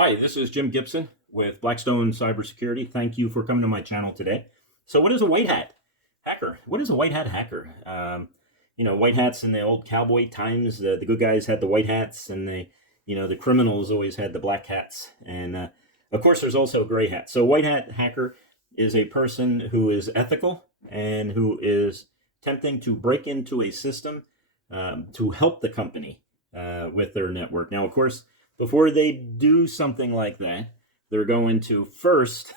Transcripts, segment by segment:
Hi, this is Jim Gibson with Blackstone Cybersecurity. Thank you for coming to my channel today. So, what is a white hat hacker? What is a white hat hacker? White hats in the old cowboy times, the good guys had the white hats, and the criminals always had the black hats. And of course, there's also gray hats. So, white hat hacker is a person who is ethical and who is attempting to break into a system to help the company with their network. Now, of course, before they do something like that, they're going to first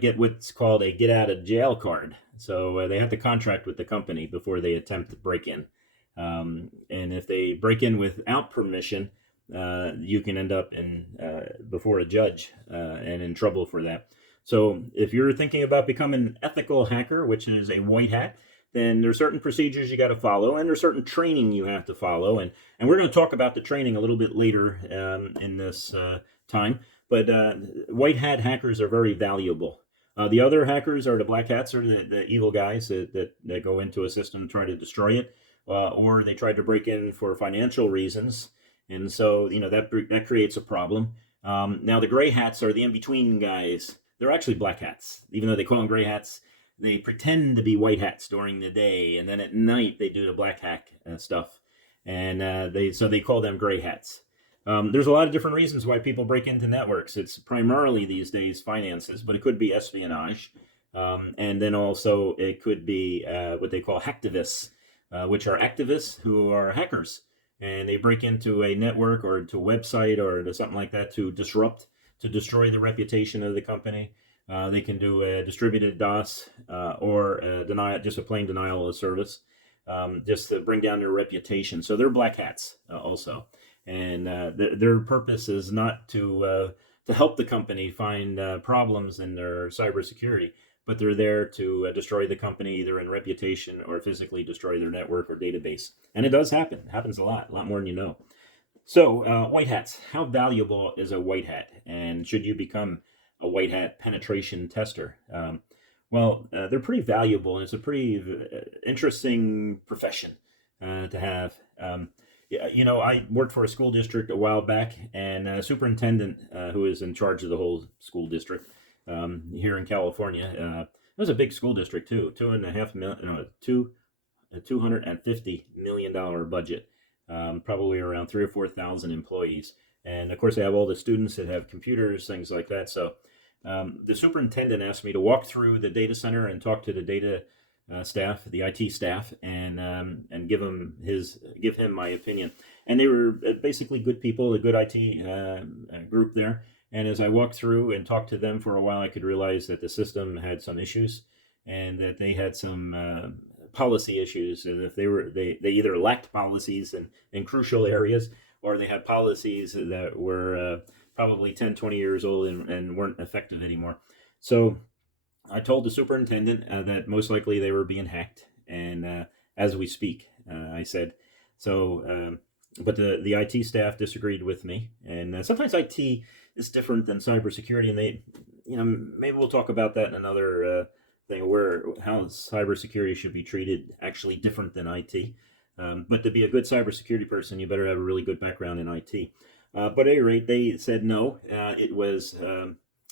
get what's called a get out of jail card. So they have to contract with the company before they attempt to break in. And if they break in without permission, you can end up before a judge and in trouble for that. So if you're thinking about becoming an ethical hacker, which is a white hat, then there's certain procedures you got to follow, and there's certain training you have to follow. And we're going to talk about the training a little bit later in this time. But white hat hackers are very valuable. The other hackers are the black hats, or the evil guys that go into a system and try to destroy it, or they try to break in for financial reasons. And so, that creates a problem. Now, the gray hats are the in-between guys. They're actually black hats, even though they call them gray hats. They pretend to be white hats during the day, and then at night they do the black hat stuff, and they call them gray hats. There's a lot of different reasons why people break into networks. It's primarily these days finances, but it could be espionage, and then also it could be what they call hacktivists, which are activists who are hackers, and they break into a network or to a website or to something like that to disrupt, to destroy the reputation of the company. They can do a distributed DOS or just a plain denial of service, just to bring down their reputation. So they're black hats also, and their purpose is not to help the company find problems in their cybersecurity, but they're there to destroy the company either in reputation or physically destroy their network or database. And it does happen. It happens a lot more than you know. So white hats. How valuable is a white hat, and should you become a white hat penetration tester? They're pretty valuable, and it's a pretty interesting profession to have. I worked for a school district a while back, and a superintendent who is in charge of the whole school district here in California. It was a big school district too, $250 million budget, probably around 3,000 or 4,000 employees. And of course, they have all the students that have computers, things like that. So the superintendent asked me to walk through the data center and talk to the data staff, the IT staff, and give him my opinion. And they were basically good people, a good IT group there. And as I walked through and talked to them for a while, I could realize that the system had some issues, and that they had some policy issues. And if they either lacked policies in crucial areas, or they had policies that were probably 10, 20 years old and weren't effective anymore. So I told the superintendent that most likely they were being hacked. And as we speak, I said, so, but the IT staff disagreed with me. And sometimes IT is different than cybersecurity. And maybe we'll talk about that in another thing, how cybersecurity should be treated actually different than IT. But to be a good cybersecurity person, you better have a really good background in IT. But at any rate, they said no. It was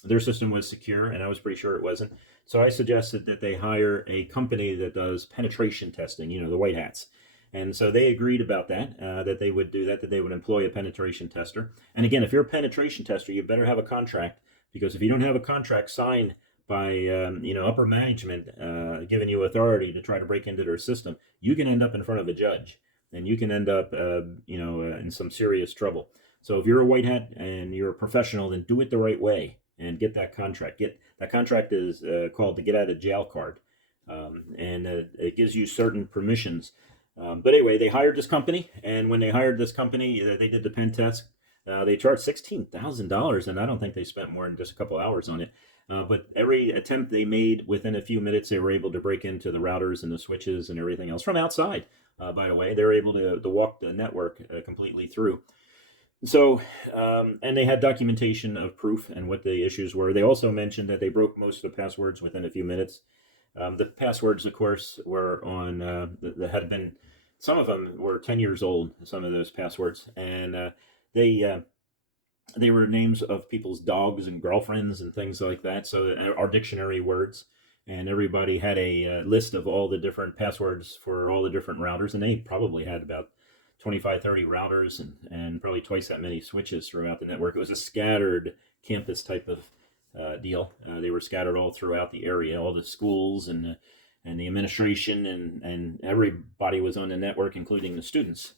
their system was secure, and I was pretty sure it wasn't. So I suggested that they hire a company that does penetration testing, the white hats. And so they agreed about that, that they would do that, that they would employ a penetration tester. And again, if you're a penetration tester, you better have a contract, because if you don't have a contract signed by upper management giving you authority to try to break into their system, you can end up in front of a judge, and you can end up in some serious trouble. So if you're a white hat and you're a professional, then do it the right way and get that contract. That contract is called the get out of jail card, and it gives you certain permissions. But anyway, they hired this company, and when they hired this company, they did the pen test. They charged $16,000, and I don't think they spent more than just a couple hours on it. But every attempt they made, within a few minutes, they were able to break into the routers and the switches and everything else from outside. By the way, they were able to walk the network completely through. So, and they had documentation of proof and what the issues were. They also mentioned that they broke most of the passwords within a few minutes. The passwords, of course, were on, that had been, some of them were 10 years old, some of those passwords. And they they were names of people's dogs and girlfriends and things like that. So our dictionary words, and everybody had a list of all the different passwords for all the different routers, and they probably had about 25, 30 routers and probably twice that many switches throughout the network. It was a scattered campus type of deal. They were scattered all throughout the area, all the schools and the administration, and everybody was on the network, including the students.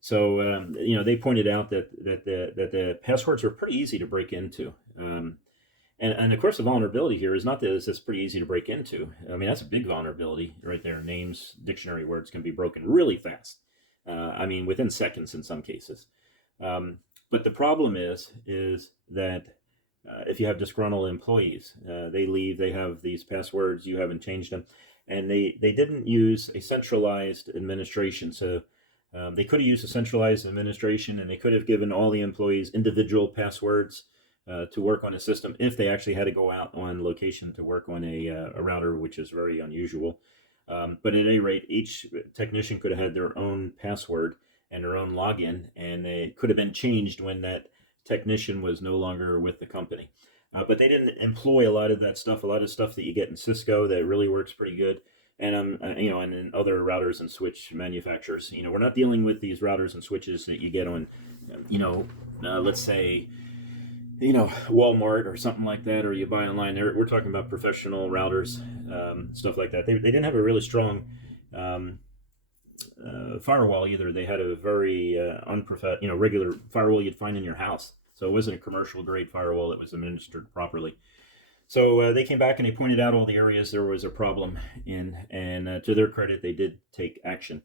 So they pointed out that the passwords were pretty easy to break into. And of course, the vulnerability here is not that it's just pretty easy to break into. I mean, that's a big vulnerability right there. Names, dictionary words can be broken really fast. I mean, within seconds in some cases. But the problem is that if you have disgruntled employees, they leave, they have these passwords, you haven't changed them, and they didn't use a centralized administration. So they could have used a centralized administration, and they could have given all the employees individual passwords to work on a system if they actually had to go out on location to work on a router, which is very unusual. But at any rate, each technician could have had their own password and their own login, and they could have been changed when that technician was no longer with the company. But they didn't employ a lot of that stuff, a lot of stuff that you get in Cisco that really works pretty good. And and in other routers and switch manufacturers, we're not dealing with these routers and switches that you get on, let's say, Walmart or something like that, or you buy online. We're talking about professional routers, stuff like that. They didn't have a really strong firewall either. They had a very regular firewall you'd find in your house. So it wasn't a commercial grade firewall that was administered properly. So they came back and they pointed out all the areas there was a problem in, and to their credit, they did take action.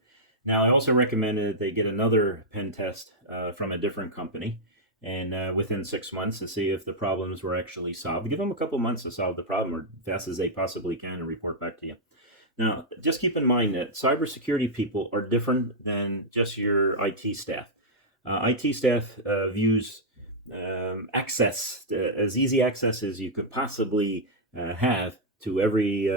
Now, I also recommended they get another pen test from a different company, and within 6 months to see if the problems were actually solved. Give them a couple months to solve the problem, or as fast as they possibly can, and report back to you. Now, just keep in mind that cybersecurity people are different than just your IT staff. IT staff views access, as easy access as you could possibly have to every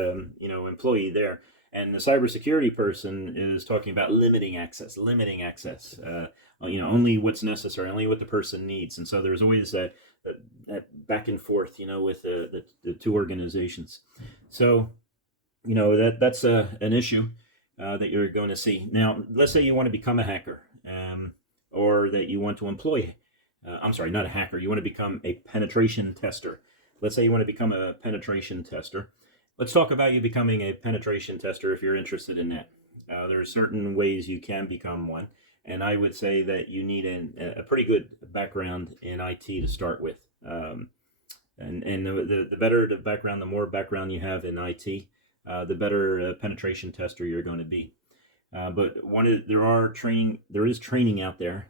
employee there. And the cybersecurity person is talking about limiting access, only what's necessary, only what the person needs. And so there's always that back and forth, with the two organizations. So, that's an issue that you're going to see. Now, let's say you want to become a hacker, or that you want to employ I'm sorry, not a hacker. You want to become a penetration tester. Let's say you want to become a penetration tester. Let's talk about you becoming a penetration tester if you're interested in that. There are certain ways you can become one, and I would say that you need a pretty good background in IT to start with. And the better the background, the more background you have in IT, the better penetration tester you're going to be. But there is training out there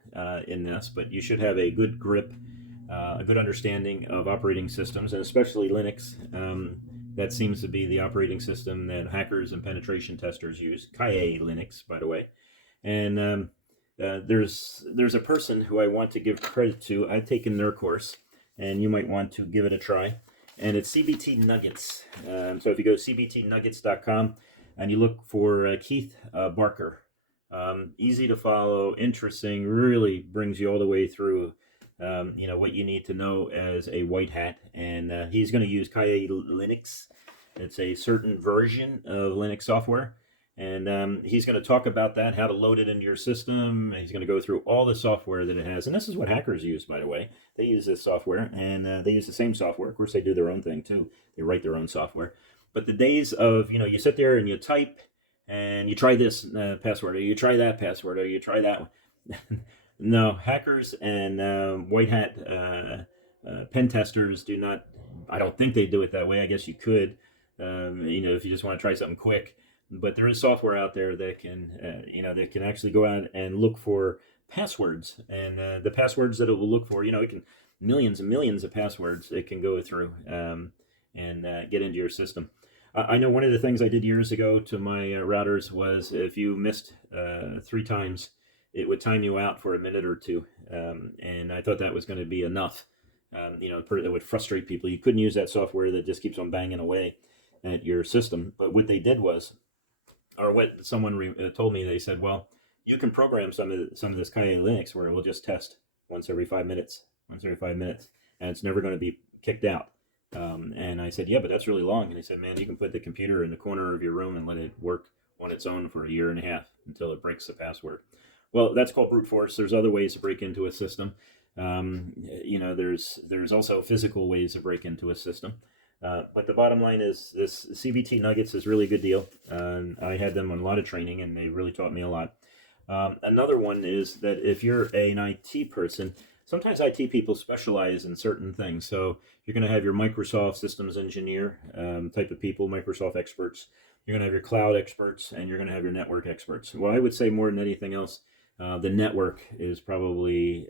in this, but you should have a good grip, a good understanding of operating systems, and especially Linux. That seems to be the operating system that hackers and penetration testers use. Kaye Linux, by the way. And there's a person who I want to give credit to. I've taken their course, and you might want to give it a try. And it's Cbt Nuggets. So if you go to cbtnuggets.com, and you look for Keith Barker. Easy to follow, interesting, really brings you all the way through, what you need to know as a white hat. And he's going to use Kaye Linux. It's a certain version of Linux software. And he's going to talk about that, how to load it into your system. He's going to go through all the software that it has. And this is what hackers use, by the way. They use this software, and they use the same software. Of course, they do their own thing, too. They write their own software. But the days of, you sit there and you type and you try this password, or you try that password, or you try that one. No, hackers and white hat pen testers do not, I don't think they do it that way. I guess you could, if you just want to try something quick. But there is software out there that can actually go out and look for passwords. And the passwords that it will look for, it can, millions and millions of passwords it can go through and get into your system. I know one of the things I did years ago to my routers was if you missed 3 times, it would time you out for a minute or two. And I thought that was going to be enough. It would frustrate people. You couldn't use that software that just keeps on banging away at your system. But what they did was, or what someone told me, they said, well, you can program some of this Kaye Linux where it will just test once every 5 minutes once every 5 minutes, and it's never going to be kicked out. And I said, yeah, but that's really long. And he said, man, you can put the computer in the corner of your room and let it work on its own for a year and a half until it breaks the password. Well, that's called brute force. There's other ways to break into a system. There's also physical ways to break into a system. But the bottom line is this CBT Nuggets is really a good deal. I had them on a lot of training, and they really taught me a lot. Another one is that if you're an IT person, sometimes IT people specialize in certain things. So you're going to have your Microsoft systems engineer type of people, Microsoft experts. You're going to have your cloud experts, and you're going to have your network experts. Well, I would say more than anything else, the network is probably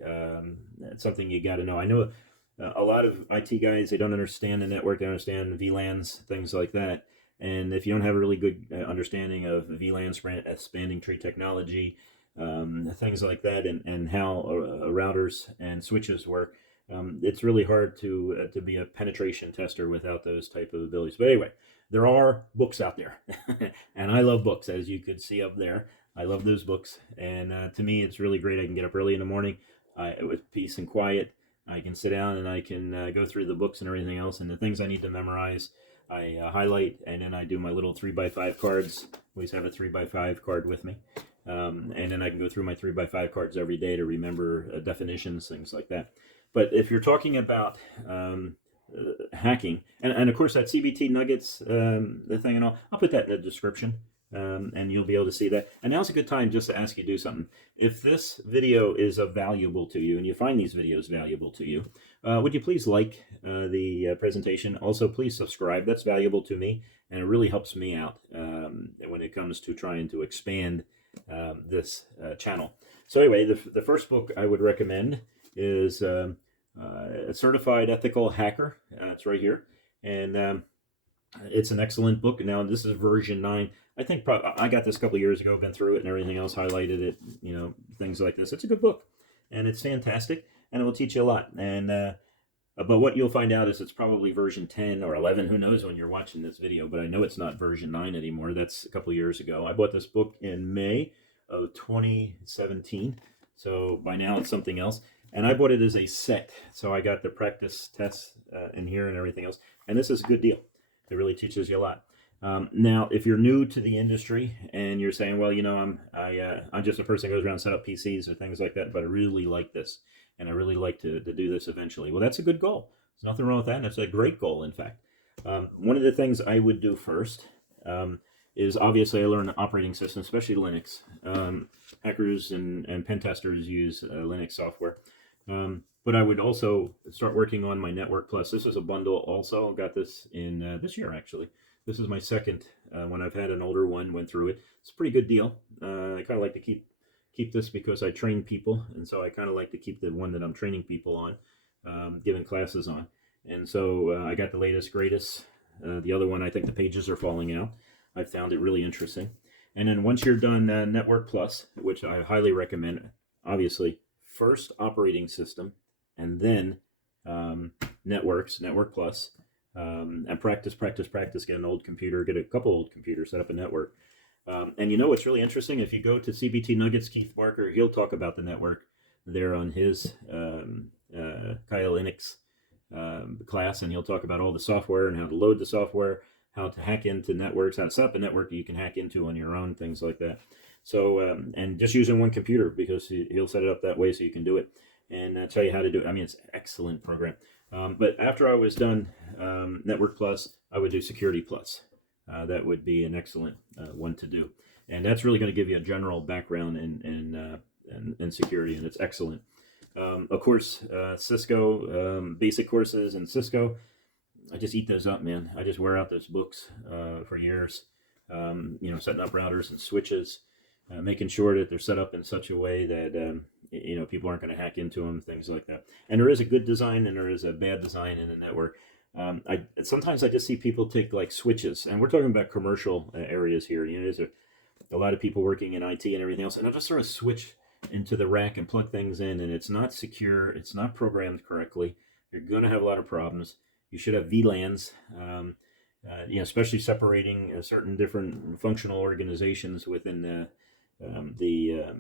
something you got to know. I know a lot of IT guys, they don't understand the network, they don't understand VLANs, things like that. And if you don't have a really good understanding of VLAN spanning tree technology, things like that, and how routers and switches work, it's really hard to be a penetration tester without those type of abilities. But anyway, there are books out there, and I love books, as you could see up there. I love those books, and to me, it's really great. I can get up early in the morning with peace and quiet. I can sit down and I can go through the books and everything else, and the things I need to memorize, I highlight, and then I do my little 3x5 cards. I always have a 3x5 card with me. And then I can go through my 3x5 cards every day to remember definitions, things like that. But if you're talking about hacking, and of course that CBT Nuggets, the thing and all, I'll put that in the description. And you'll be able to see that. And now's a good time just to ask you to do something. If this video is valuable to you, and you find these videos valuable to you, would you please like the presentation? Also, please subscribe. That's valuable to me, and it really helps me out when it comes to trying to expand this channel. So anyway, the first book I would recommend is A Certified Ethical Hacker. It's right here. And it's an excellent book. Now, this is version 9. I think I got this a couple years ago, been through it and everything else, highlighted it, things like this. It's a good book, and it's fantastic, and it will teach you a lot. And but what you'll find out is it's probably version 10 or 11. Who knows when you're watching this video, but I know it's not version 9 anymore. That's a couple years ago. I bought this book in May of 2017, so by now it's something else. And I bought it as a set, so I got the practice tests in here and everything else. And this is a good deal. It really teaches you a lot. Now, if you're new to the industry and you're saying, well, I'm just a person who goes around and set up PCs or things like that, but I really like this, and I really like to do this eventually. Well, that's a good goal. There's nothing wrong with that. That's a great goal, in fact. One of the things I would do first is obviously I learn the operating system, especially Linux. Hackers and pen testers use Linux software. But I would also start working on my Network Plus. This is a bundle also. I got this in this year, actually. This is my second one. I've had an older one, went through it. It's a pretty good deal. I kind of like to keep this because I train people, and so I kind of like to keep the one that I'm training people on, giving classes on. And so I got the latest, greatest. The other one, I think the pages are falling out. I found it really interesting. And then once you're done Network Plus, which I highly recommend, obviously, first operating system, and then Network Plus. And practice, get an old computer, get a couple old computers, set up a network. And what's really interesting? If you go to CBT Nuggets, Keith Barker, he'll talk about the network there on his Kyle Linux class, and he'll talk about all the software and how to load the software, how to hack into networks, how to set up a network you can hack into on your own, things like that. So, and just using one computer, because he'll set it up that way so you can do it, and tell you how to do it. I mean, it's an excellent program. But after I was done Network Plus, I would do Security Plus. That would be an excellent one to do. And that's really going to give you a general background in security, and it's excellent. Of course, Cisco, basic courses in Cisco, I just eat those up, man. I just wear out those books for years, setting up routers and switches, making sure that they're set up in such a way that people aren't going to hack into them, things like that. And there is a good design and there is a bad design in the network. Sometimes I just see people take like switches, and we're talking about commercial areas here. There's a lot of people working in IT and everything else, and they'll just sort of switch into the rack and plug things in, and it's not secure, it's not programmed correctly. You're going to have a lot of problems. You should have VLANs, especially separating certain different functional organizations within the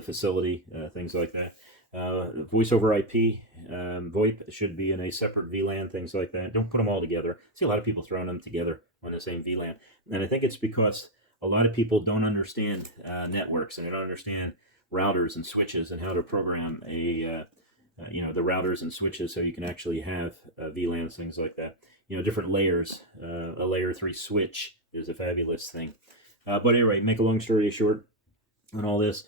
facility, things like that. Voice over IP, VoIP should be in a separate VLAN, things like that. Don't put them all together. I see a lot of people throwing them together on the same VLAN. And I think it's because a lot of people don't understand networks, and they don't understand routers and switches and how to program the routers and switches so you can actually have VLANs, things like that. Different layers. A layer 3 switch is a fabulous thing. But anyway, make a long story short on all this,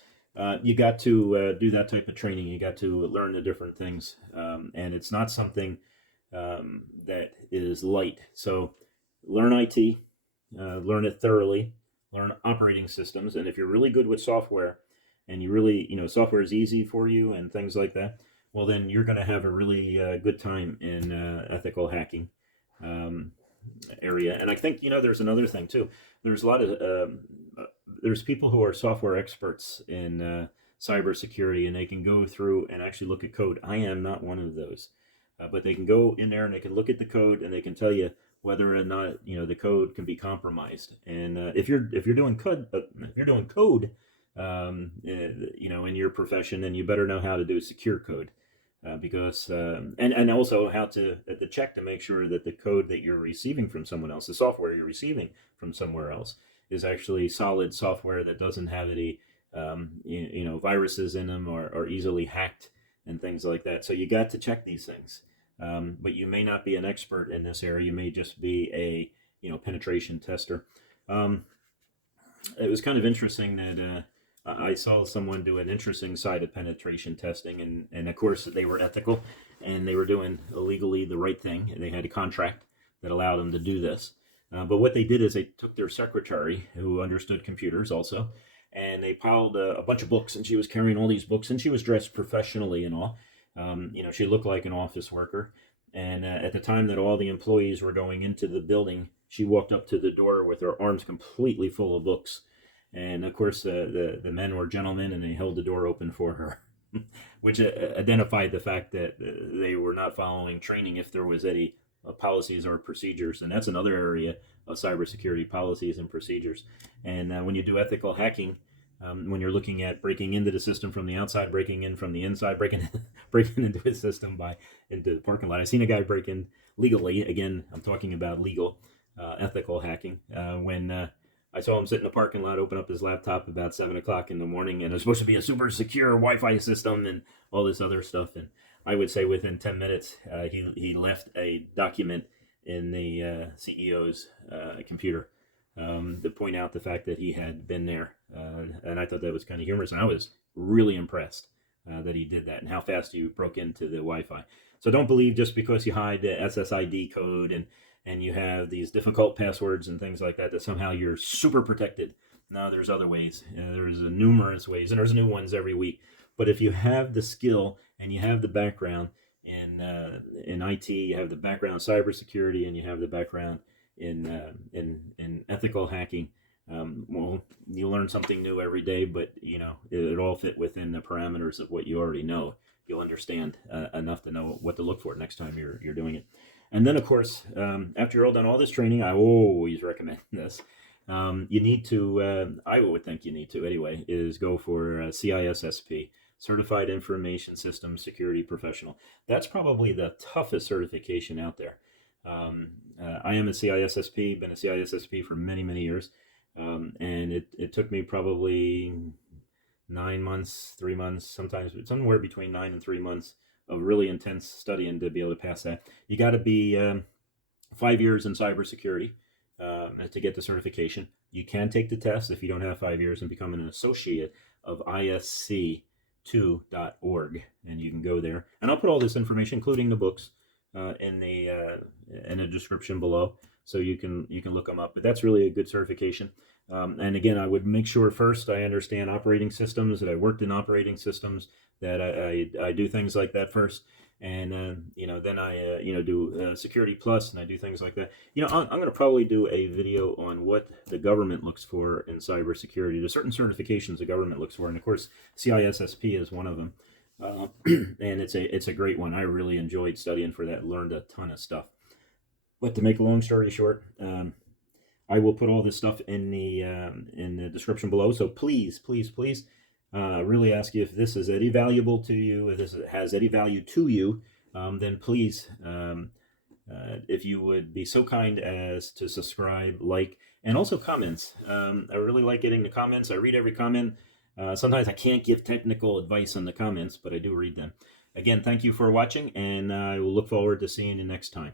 you got to do that type of training. You got to learn the different things, and it's not something that is light. So learn IT, learn it thoroughly, learn operating systems, and if you're really good with software, and you really, software is easy for you and things like that, well, then you're going to have a really good time in ethical hacking area. And I think, there's another thing too. There's a lot of there's people who are software experts in cybersecurity, and they can go through and actually look at code. I am not one of those, but they can go in there and they can look at the code and they can tell you whether or not the code can be compromised. And if you're doing code, in your profession, then you better know how to do secure code. Because and also how to check to make sure that the code that you're receiving from someone else, the software you're receiving from somewhere else, is actually solid software that doesn't have any viruses in them or easily hacked and things like that. So you got to check these things, but you may not be an expert in this area. You may just be a penetration tester. It was kind of interesting that I saw someone do an interesting side of penetration testing, and of course they were ethical, and they were doing illegally the right thing. They had a contract that allowed them to do this. But what they did is they took their secretary, who understood computers also, and they piled a bunch of books, and she was carrying all these books, and she was dressed professionally and all. She looked like an office worker. And at the time that all the employees were going into the building, she walked up to the door with her arms completely full of books. And of course, the men were gentlemen, and they held the door open for her, which identified the fact that they were not following training if there was any policies or procedures. And that's another area of cybersecurity, policies and procedures. And when you do ethical hacking, when you're looking at breaking into the system from the outside, breaking in from the inside, breaking into a system into the parking lot. I've seen a guy break in legally. Again, I'm talking about legal, ethical hacking. When I saw him sit in the parking lot, open up his laptop about 7 o'clock in the morning, and it was supposed to be a super secure Wi-Fi system and all this other stuff. And I would say within 10 minutes, he left a document in the CEO's computer to point out the fact that he had been there. And I thought that was kind of humorous. And I was really impressed that he did that and how fast you broke into the Wi-Fi. So don't believe just because you hide the SSID code and you have these difficult passwords and things like that, that somehow you're super protected. No, there's other ways. There's numerous ways, and there's new ones every week. But if you have the skill and you have the background in IT, you have the background in cybersecurity, and you have the background in ethical hacking, well, you learn something new every day. But it all fit within the parameters of what you already know. You'll understand enough to know what to look for next time you're doing it. And then, of course, after you're all done all this training, I always recommend this. You need to, I would think you need to anyway, is go for CISSP, Certified Information Systems Security Professional. That's probably the toughest certification out there. I am a CISSP, been a CISSP for many, many years. And it took me probably 9 months, 3 months, sometimes somewhere between 9 and 3 months of really intense studying to be able to pass that. You got to be 5 years in cybersecurity to get the certification. You can take the test if you don't have 5 years and become an associate of isc2.org, and you can go there. And I'll put all this information, including the books, in the description below, so you can look them up. But that's really a good certification. And again, I would make sure first I understand operating systems, that I worked in operating systems, that I do things like that first, and then I do Security Plus, and I do things like that. I'm going to probably do a video on what the government looks for in cybersecurity. There's certain certifications the government looks for, and of course CISSP is one of them. And it's a great one. I really enjoyed studying for that, learned a ton of stuff. But to make a long story short, I will put all this stuff in the description below. So please, please, please Really ask you if this is any valuable to you, if this has any value to you, then please, if you would be so kind as to subscribe, like, and also comments. I really like getting the comments. I read every comment. Sometimes I can't give technical advice on the comments, but I do read them. Again, thank you for watching, and I will look forward to seeing you next time.